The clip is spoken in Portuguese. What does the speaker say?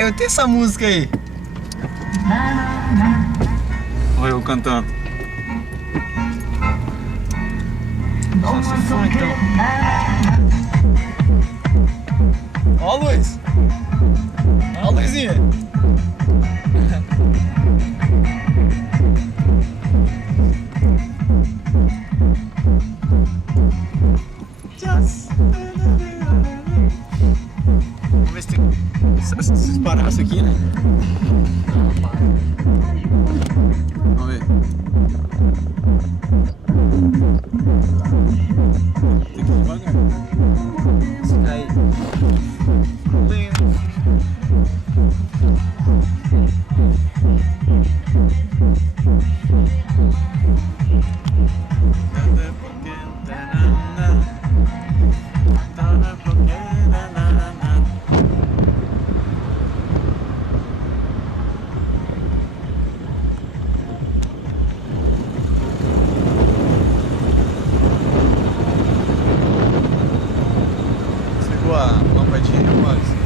Eu tenho essa música aí. Olha eu cantando. Só se for então. Ó a luz. Ó a luzinha. Vamos ver se tem... Se parar isso aqui, né? Vamos ver. Tem que ir devagar. Se cair. A lampadinha, Wallace.